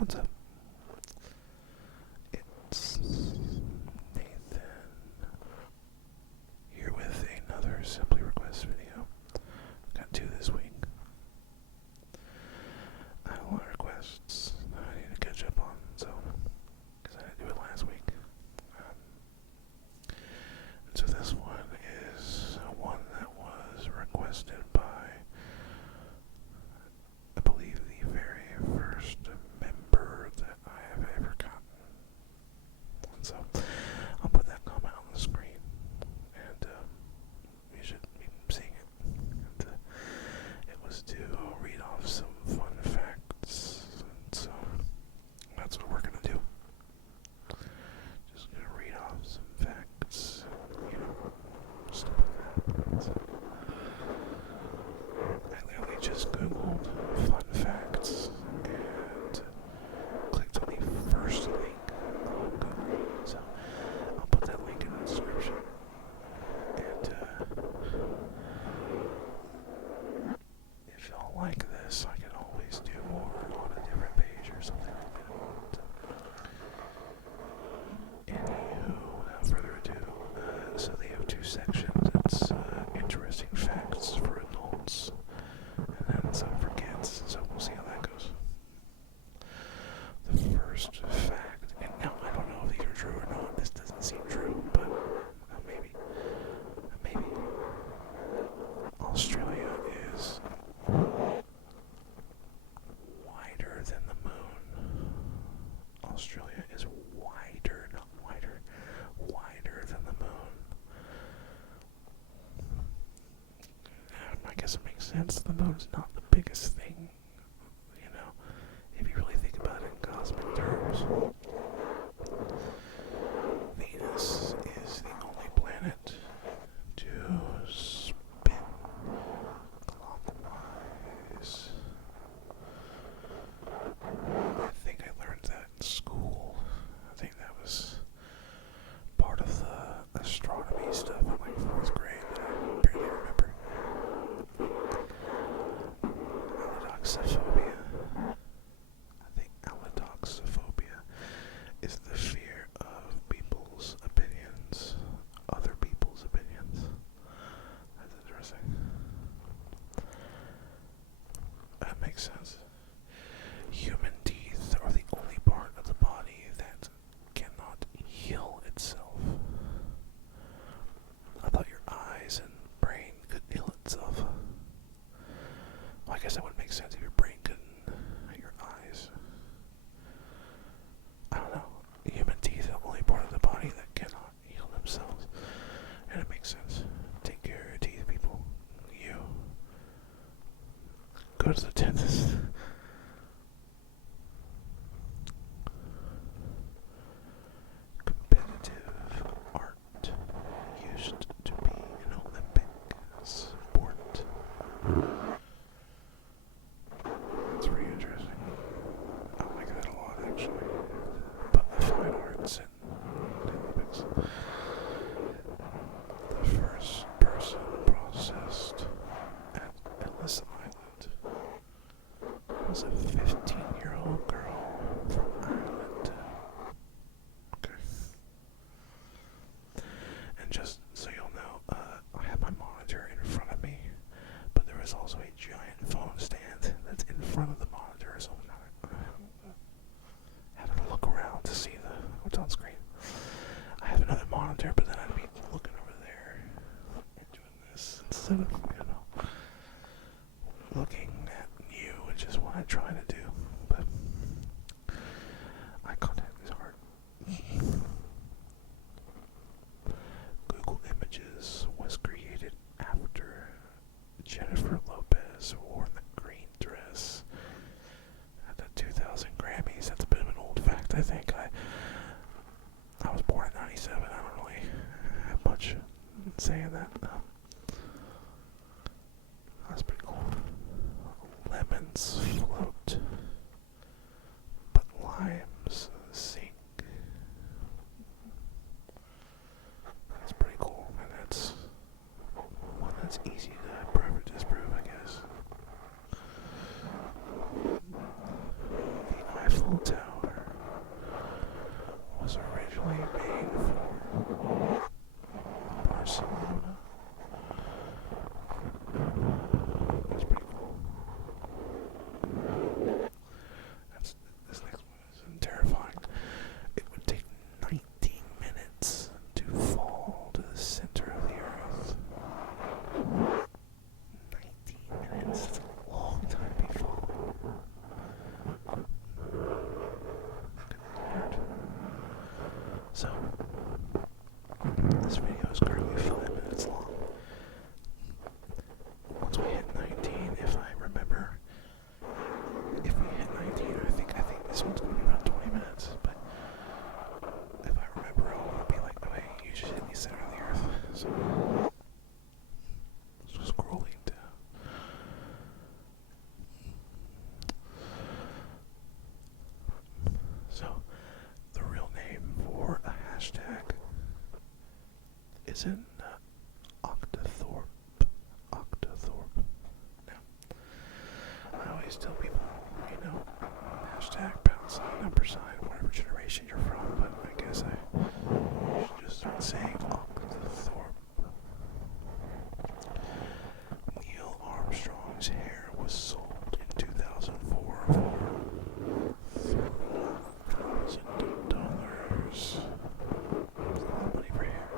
What's up? It's Nathan here with another Simply Request video. Got two this week. I had a lot of requests that I need to catch up on, because I didn't do it last week. And so this one is one that was requested by, I believe, the very first member that I have ever gotten. And so I'll put that comment on the screen, and you should be seeing it. And, it was to read off some fun facts, and so that's what we're gonna do. Just gonna read off some facts, stuff like that. So, I literally just googled fun facts and clicked on the first link on Google. So I'll put that link in the description. And if y'all like this, I can always do more on a different page or something. Anywho, without further ado, so they have two sections. It's interesting facts for adults, and then some for kids. So we'll see how that goes. The first fact, and now I don't know if these are true or not. This doesn't seem true, but maybe. Australia is wider than the moon. Australia is wider, not wider, wider than the moon. I guess it makes sense. The moon's not the biggest thing, if you really think about it in cosmic terms. Venus is the only planet to spin clockwise. I think I learned that in school. I think that was part of the astronomy stuff in like 4th grade that I barely remember. Allodoxophobia. I think allodoxophobia is the fear of people's opinions, other people's opinions. That's interesting. That makes sense. Human teeth are the only part of the body that cannot heal itself. I thought your eyes and brain could heal itself. Well, I guess that would make sense if your brain couldn't. Your eyes. I don't know. Human teeth are the only part of the body that cannot heal themselves. And it makes sense. Take care of your teeth, people. You. Go to the dentist. Competitive art used to be an Olympic sport. That's pretty interesting. I like that a lot, actually. But the fine arts and the Olympics. The first person processed at Ellis Island was a 15-year-old girl from Ireland. Okay. And just so you'll know, I have my monitor in front of me, but there is also a giant phone stand that's in front of the monitor, so I'm having to look around to see what's on screen. I have another monitor, but then I'd be looking over there and doing this instead of, looking at you, which is what I try to do, but eye contact is hard. Google Images was created after Jennifer Lopez wore the green dress at the 2000 Grammys. That's a bit of an old fact, I think. I was born in 97. I don't really have much saying that. That's pretty cool. Lemons float, but limes sink. That's pretty cool, and that's one that's easy to prove or disprove, I guess. The Eiffel Tower isn't Octothorpe. Octothorpe. Now, I always tell people, hashtag pound sign, number sign, whatever generation you're from, but I guess I should just start saying Octothorpe. Neil Armstrong's hair was sold in 2004 for $1,000. That's a lot of money for hair.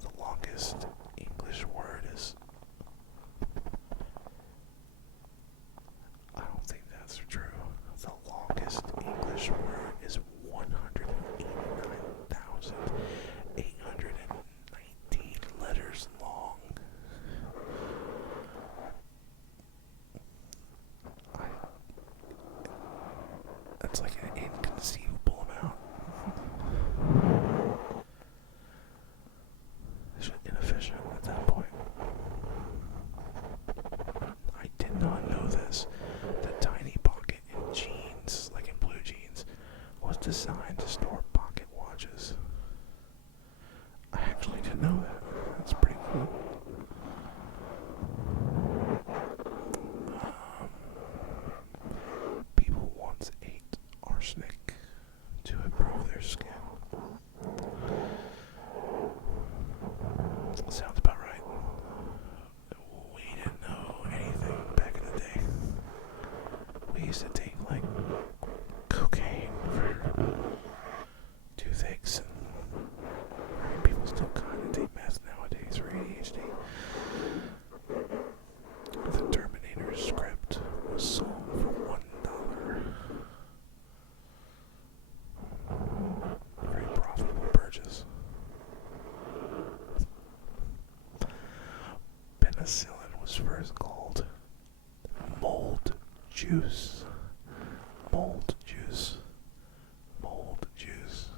The longest English word is... I don't think that's true. The longest English word is 189,819 letters long. That's like an inconceivable amount. It's just inefficient at that point. I did not know this. The tiny pocket in jeans, like in blue jeans, was designed to store pocket watches. I actually didn't know that. That's pretty cool. People once ate arsenic to improve their skin. Sounds about right. We didn't know anything back in the day. We used to take like cocaine for toothaches, and people still kind of take meth nowadays for ADHD. The Terminator script was sold for $1. Very profitable purchase. Penicillin was first called mold juice. Mold juice. Mold juice.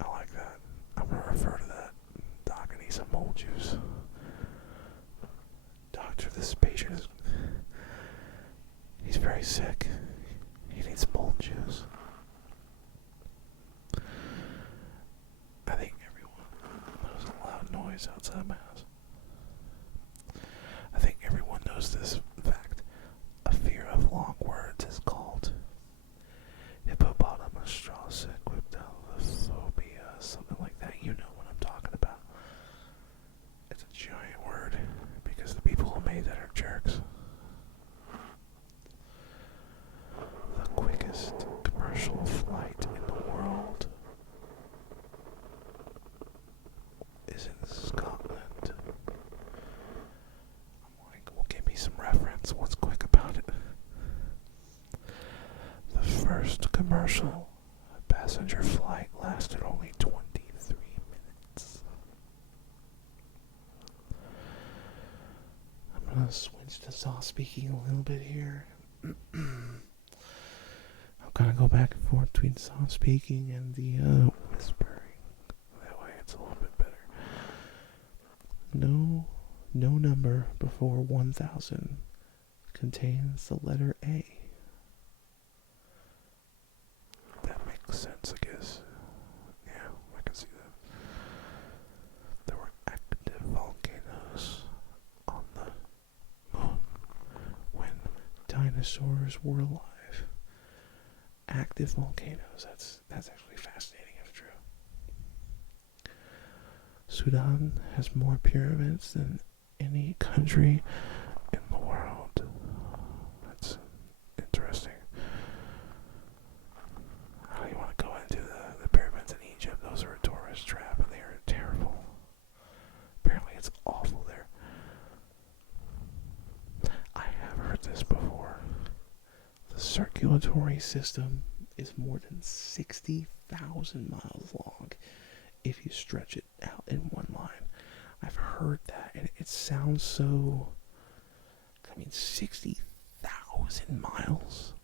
I like that. I'm going to refer to that. Doc, I need some mold juice. Doctor, this patient is... he's very sick. He needs mold juice. I think everyone... There's a loud noise outside my house. I think everyone knows this fact. A fear of long words is called hippopotamonstrosphobia, something like that. You know what I'm talking about. It's a giant word because the people who made that are jerks. The quickest commercial flight in the world is in Scotland. I'm like, well, give me some reference. What's quick about it? The first commercial passenger flight lasted only 23 minutes. I'm gonna switch to soft speaking a little bit here. I'm gonna go back and forth between soft speaking and the whispering. That way it's a little bit better. No number before 1,000 contains the letter A. That makes sense, I guess. Yeah, I can see that. There were active volcanoes on the moon when dinosaurs were alive. Active volcanoes. That's actually fascinating if true. Sudan has more pyramids than any country in the world. That's interesting. I don't even want to go into the pyramids in Egypt. Those are a tourist trap and they are terrible. Apparently it's awful there. I have heard this before. The circulatory system is more than 60,000 miles long if you stretch it out in one line. I've heard that, and it sounds so... 60,000 miles?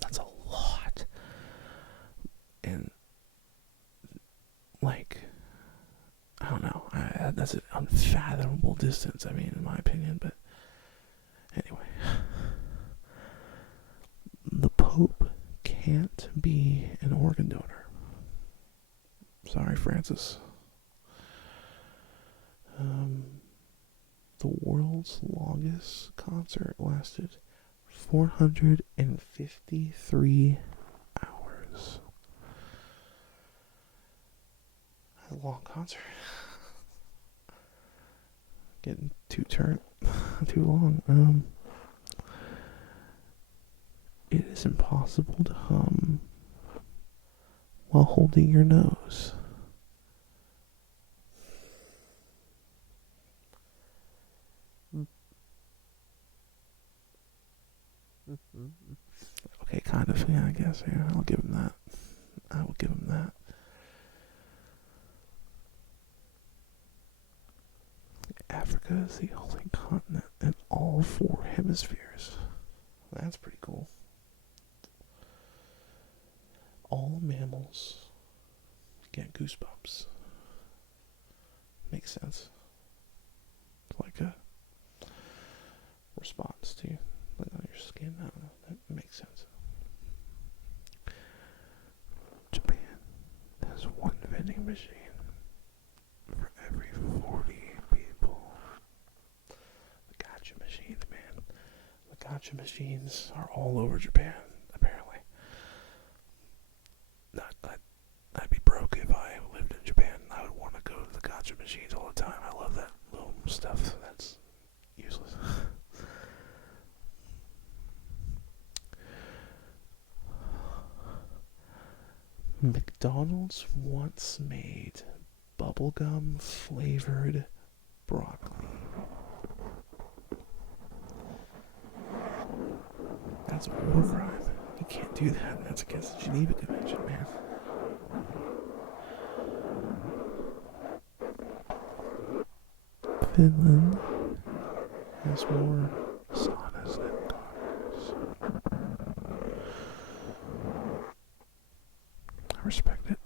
That's a lot. And, I don't know. That's an unfathomable distance, in my opinion, but... Anyway. The Pope Pope can't be an organ donor. Sorry, Francis. The world's longest concert lasted 453 hours. A long concert. Getting too long. It is impossible to hum while holding your nose. Okay, kind of. Yeah, I guess. Yeah, I'll give him that. I will give him that. Africa is the only continent in all 4 hemispheres. That's pretty cool. All mammals get goosebumps. Makes sense. It's like a response to on your skin. I don't know. That makes sense. Japan has one vending machine for every 40 people. The gacha machines, man. The gacha machines are all over Japan, apparently. I'd be broke if I lived in Japan. I would want to go to the gacha machines all the time. I love that little stuff. That's useless. McDonald's once made bubblegum flavored broccoli. That's a war crime. You can't do that. That's against the Geneva Convention, man. Finland has more saunas than cars. I respect it.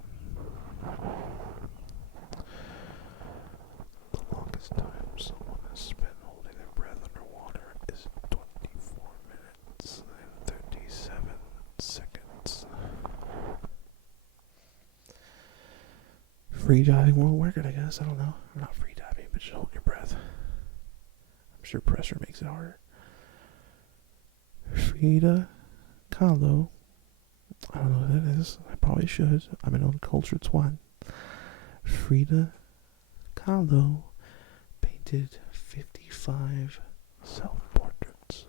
The longest time someone has spent holding their breath underwater is 24 minutes and 37 seconds. Free diving world record, I guess. I don't know. Or not free diving, but just hold your breath. I'm sure pressure makes it harder. Frida Kahlo. I don't know what that is. I probably should. I'm an uncultured swine. Frida Kahlo painted 55 self-portraits.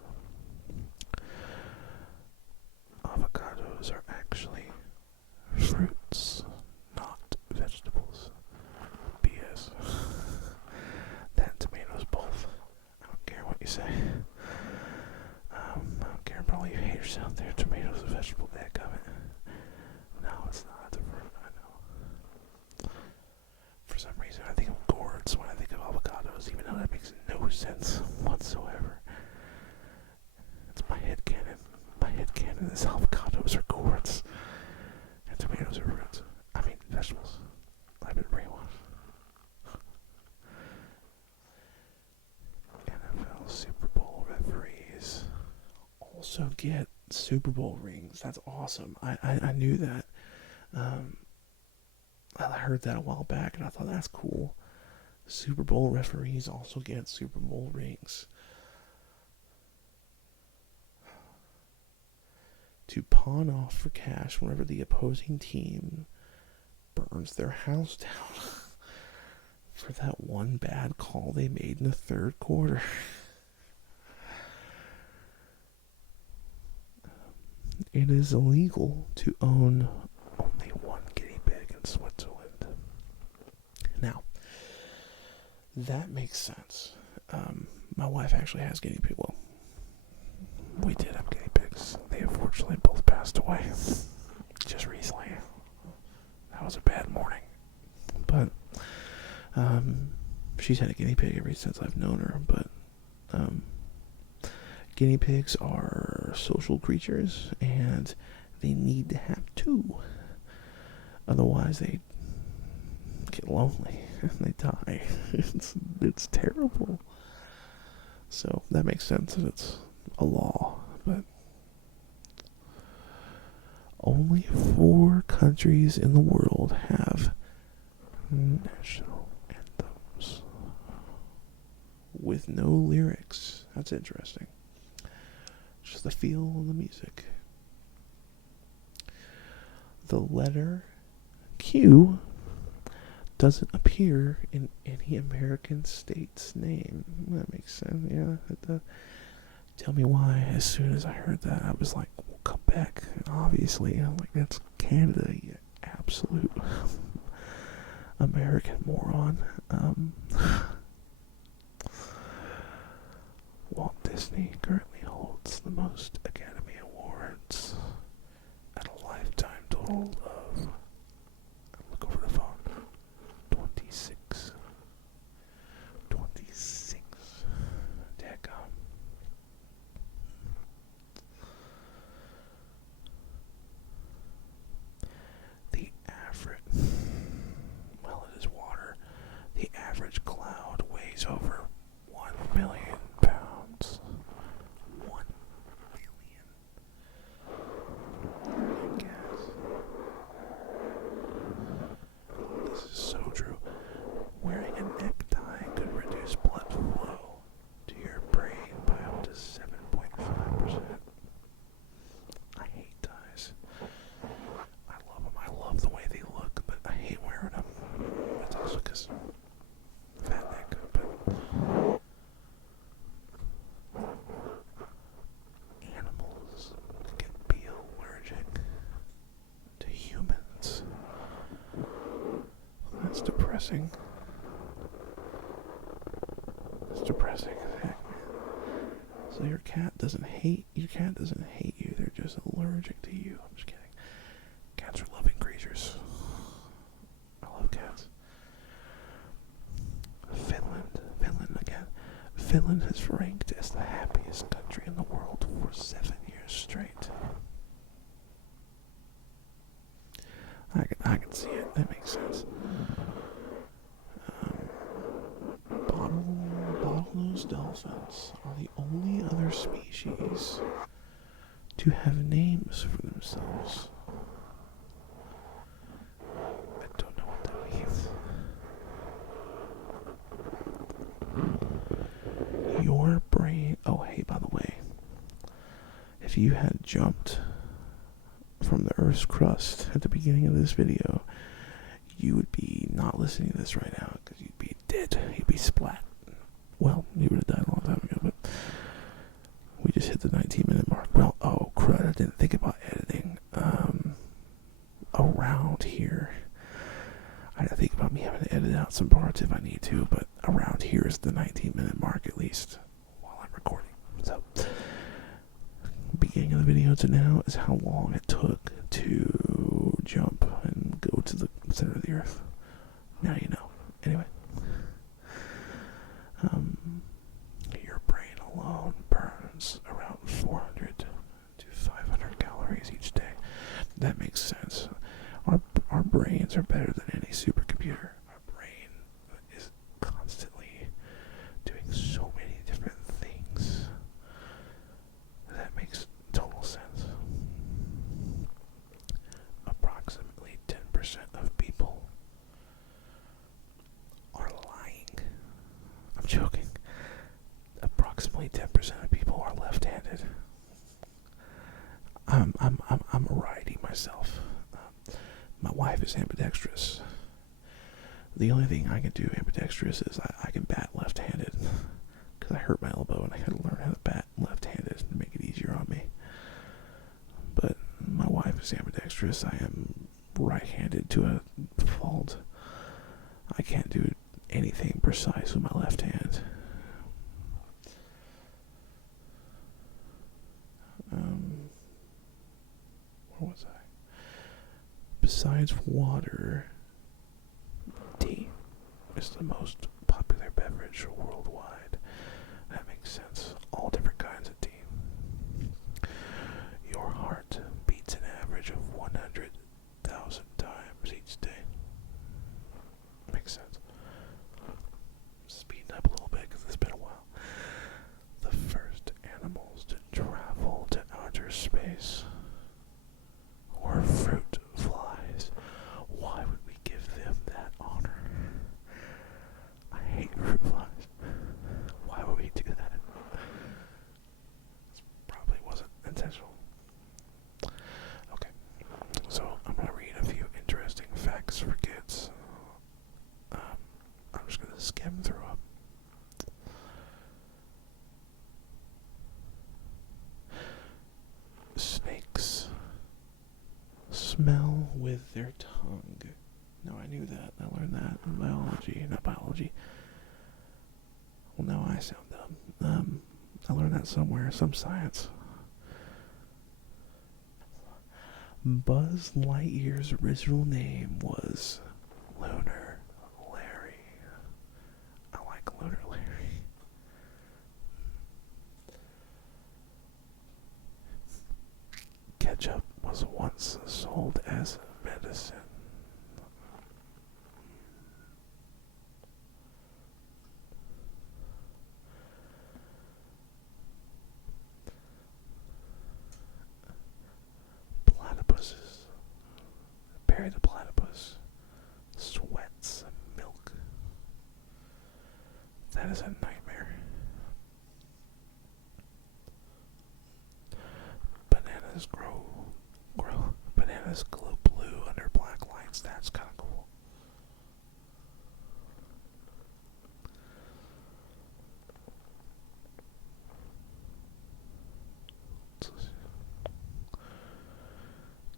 Avocados are actually fruits, not vegetables. BS. That and tomatoes both. I don't care what you say. I don't care. Probably you hate yourself there. Tomatoes a vegetable. Dadgummit. No, it's not. It's a fruit. I know. For some reason, I think of gourds when I think of avocados, even though that makes no sense whatsoever. It's my headcanon. My headcanon is avocados are gourds and tomatoes are fruits. I mean, vegetables. I've been brainwashed. NFL Super Bowl referees also get Super Bowl rings. That's awesome. I knew that. I heard that a while back and I thought that's cool. Super Bowl referees also get Super Bowl rings. To pawn off for cash whenever the opposing team burns their house down for that one bad call they made in the third quarter. It is illegal to own only one guinea pig in Switzerland. Now, that makes sense. My wife actually has guinea pig. Well, we did have guinea pigs. They unfortunately both passed away just recently. That was a bad morning. But she's had a guinea pig ever since I've known her. But guinea pigs are social creatures, and they need to have two. Otherwise, they get lonely and they die. It's terrible. So that makes sense that it's a law, but only 4 countries in the world have national anthems with no lyrics. That's interesting. Just the feel of the music. The letter Q doesn't appear in any American state's name. That makes sense, yeah. Tell me why. As soon as I heard that, I was like, well, Quebec, obviously. I'm like, that's Canada, you absolute American moron. Walt Disney currently holds the most Academy Awards at a lifetime total of, look over the phone, 26. 26. Daggum. The average, well, it is water. The average cloud weighs over 1 million pounds. 1 million. Gas. This is so true. Wearing a necktie could reduce blood flow to your brain by up to 7.5%. I hate ties. I love them. I love the way they look, but I hate wearing them. That's also because fat neck, but animals can be allergic to humans. That's depressing. It's depressing as heck, man. So your cat doesn't hate you, they're just allergic to you. I'm just kidding. Cats are loving creatures. I love cats. Finland again. Finland is ranked as the happiest country in the world for 7 years straight. I can see it. That makes sense. Bottlenose dolphins are the only other species to have names for themselves. I don't know what that means. Your brain... Oh, hey, by the way. If you had jumped from the Earth's crust at the beginning of this video, you would be not listening to this right now because you'd be dead. You'd be splat. Well, you would have died a long time ago, but we just hit the 19-minute mark. Well, oh, crud, I didn't think about editing. Around here, I didn't think about me having to edit out some parts if I need to, but around here is the 19-minute mark at least while I'm recording. So, beginning of the video to now is how long it took to jump and go to the center of the Earth. Now you know. Anyway. Your brain alone burns around 400 to 500 calories each day. That makes sense. Our brains are better than any supercomputer. Our brain is constantly doing so many different things. That makes total sense. Approximately 10% of people are lying. I'm joking. Approximately 10% of people are left-handed. I'm a righty myself. My wife is ambidextrous. The only thing I can do ambidextrous is I can bat left-handed because I hurt my elbow and I had to learn how to bat left-handed to make it easier on me. But my wife is ambidextrous. I am right-handed to a fault. I can't do anything precise with my left hand. Where was I? Besides water, tea is the most popular beverage worldwide. That makes sense. All different kinds of tea. Your heart beats an average of 100,000 times each day. Makes sense. Speeding up a little bit because it's been a while. The first animals to travel to outer space were I knew that. I learned that in biology, not biology. Well, now I sound dumb. I learned that somewhere, some science. Buzz Lightyear's original name was Lunar Larry. I like Lunar Larry. Ketchup was once sold as medicine. Platypuses. Bury the platypus. Sweats milk. That is a nightmare. Bananas bananas glow blue under black lights. That's kind of cool.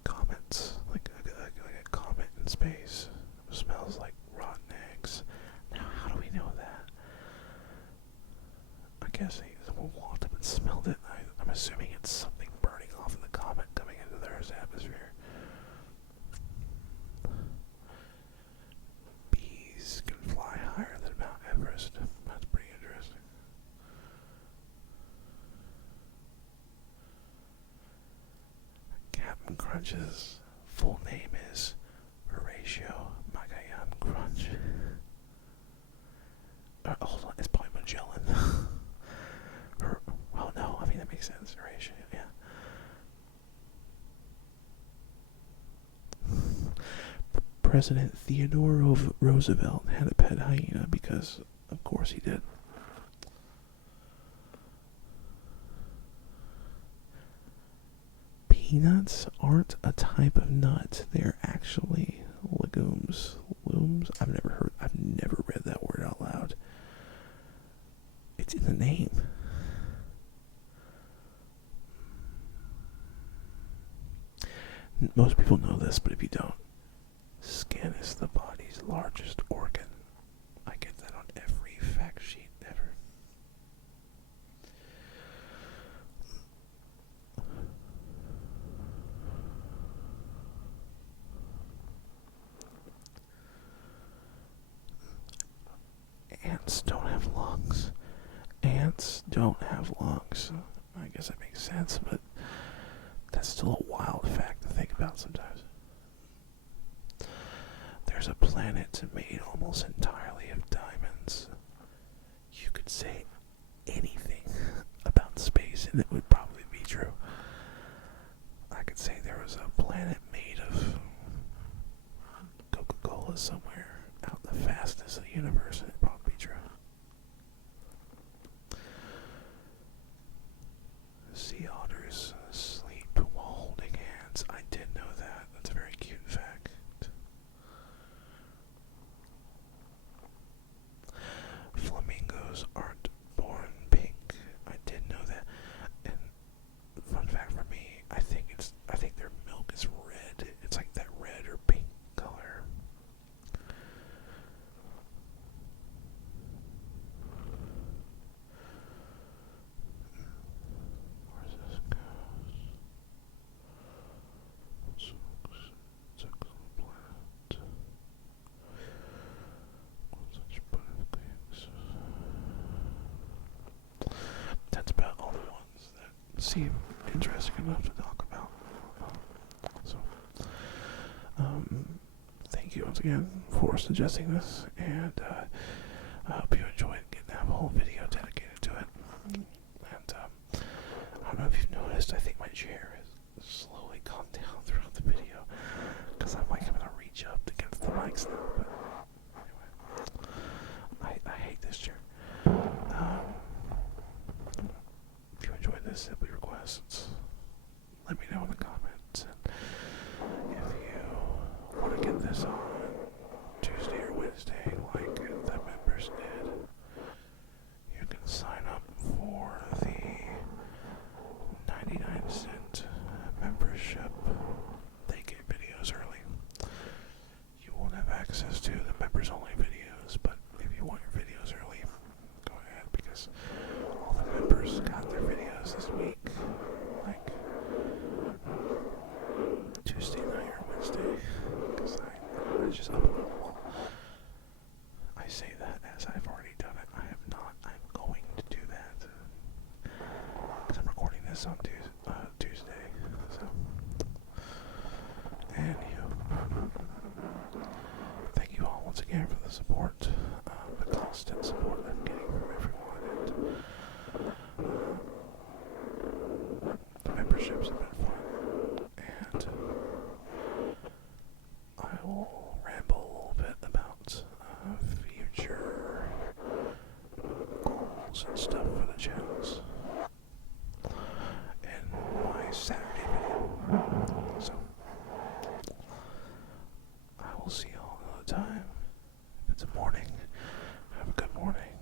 Comets, like a comet in space, smells like rotten eggs. Now, how do we know that? I guess someone walked up and smelled it. I'm assuming it's something burning off in the comet coming into the Earth's atmosphere. Bees can fly higher than Mount Everest. That's pretty interesting. Captain Crunch's full name is Horatio Magayan Crunch. Hold on, it's probably Magellan. Well, no, I mean, that makes sense. Horatio, yeah. President Theodore Roosevelt had a pet hyena because, of course, he did. Peanuts aren't a type of nut. They're actually legumes. Legumes? I've never read that word out loud. It's in the name. Most people know this, but if you don't, skin is the body's largest organ. I get that on every fact sheet ever. Ants don't have lungs. Ants don't have lungs. I guess that makes sense, but that's still a wild fact to think about sometimes. There's a planet made almost entirely of diamonds. You could say anything about space and it would probably be true. I could say there was a planet made of Coca-Cola somewhere out in the vastness of the universe and it'd probably be true. Sea otters sleep while holding hands. I did know that. That's a very cute fact. Flamingos aren't born pink. I did know that. And fun fact for me, I think their milk is red. It's like that red or pink color. Where's this goes? It's a planet. That's about all the ones that seem interesting enough to talk about. So, thank you once again for suggesting this, and I hope you enjoyed getting to have a whole video dedicated to it. And I don't know if you've noticed, I think my chair has slowly gone down throughout the video because I'm like having to reach up against the mics now. But anyway, I hate this chair. If you enjoyed this, simply requests, let me know in the comments. And if you want to get this on Tuesday or Wednesday, like the members did, you can sign up for the 99-cent membership. They get videos early. You won't have access access to the members only videos, but if you want your videos early, go ahead, because all the members got their videos this week, like Tuesday night or Wednesday, because I just uploaded them all. I say that as I've already done it. I have not. I'm going to do that, because I'm recording this on Tuesday, so. Anywho, thank you all once again for the support, the constant support I'm getting from everyone, and the memberships have been fun, and I will ramble a little bit about future goals and stuff for the channels in my Saturday video, so I will see y'all another time. If it's a morning, have a good morning.